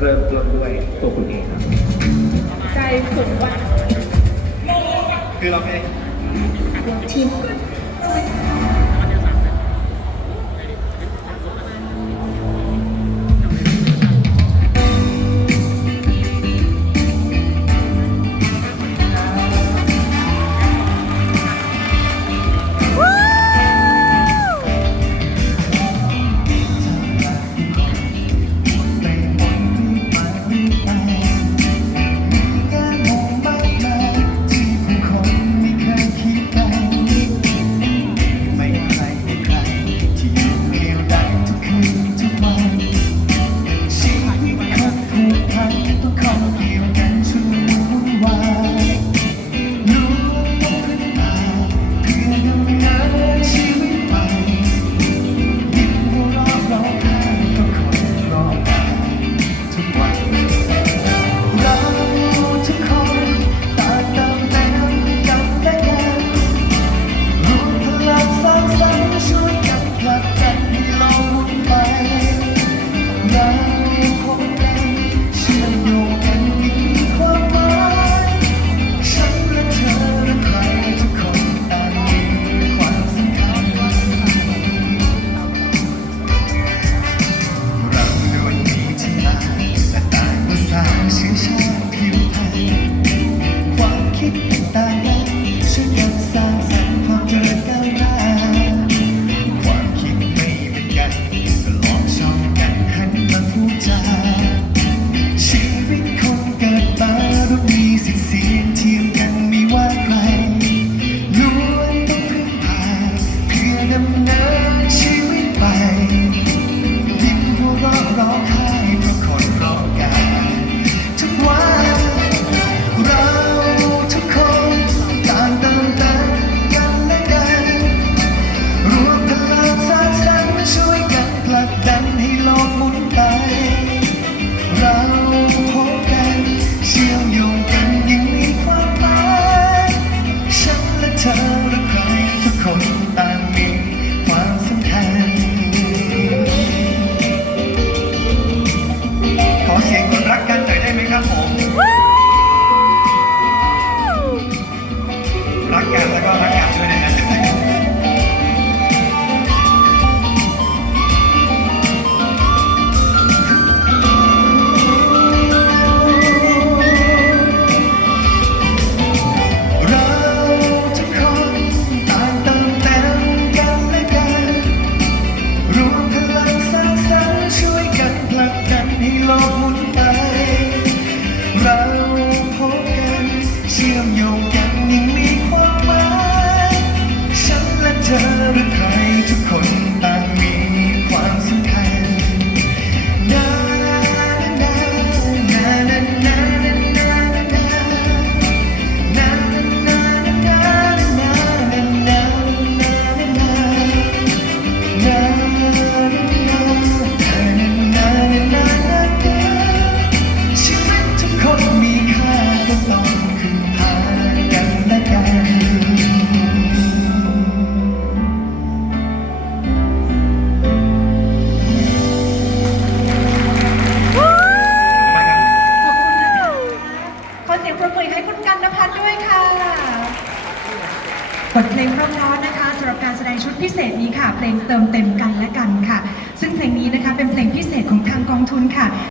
เริ่มต้นด้วยตัวคุณเองครับใจสุดว่าคือเราไงทีม Tangan senyap sang sang I can't, I can't, I can't do anything. เพลงเพราะๆนะคะสำหรับการแสดงชุดพิเศษนี้ค่ะ เพลงเติมเต็มกันและกันค่ะ ซึ่งเพลงนี้นะคะเป็นเพลงพิเศษของทางกองทุนค่ะ